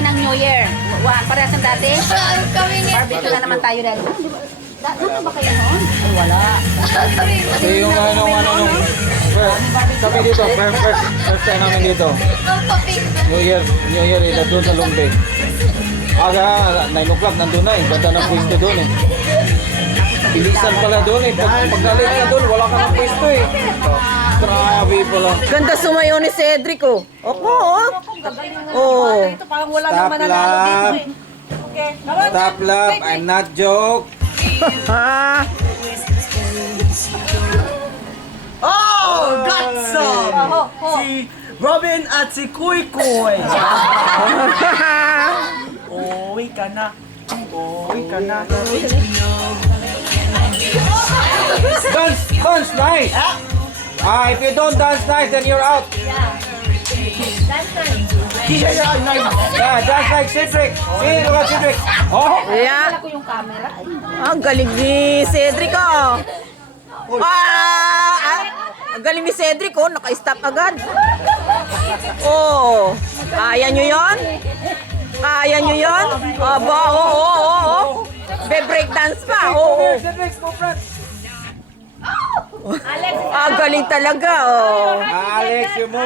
ng New Year. Parehas ng dati. Saan kami niya? Barbecue na naman tayo dahil. Nandun ba kayo noon? Ay, wala. Ito yung nung kami dito, first time namin dito. Magpaping na. New Year, ito doon sa Lungbe. Aga, 9 o'clock nandun na eh. Ganda ng pwesto doon eh. Bilisan pala doon eh. Pagdalit ka doon, wala ka ng pwesto eh. Grabe pala. Ganda sumayo ni Cedric, oh. Opo, oh. Oh. Ito parang walang Stop mananalo dito love. eh. Okay. Stop love, I'm not joke. Ah. Oh, got some! Si Robin at si Kuy Kuy. Uwi ka na. Uwi ka na. Dance nice. If you don't dance nice, then you're out. Kisha ya nine. Yeah, dance like Cedric. See, look at Cedric. Oh, Yeah. Wala ko yung camera. Ay, Ang galing ni Cedric, oh. Ang galing ni Cedric, oh. Naka-stop agad. Oh. Kaya nyo yun? Kaya nyo yun? Aba, oo. Be-breakdance pa, oo. Cedric, go front. Galing talaga, oh. Alex, you move.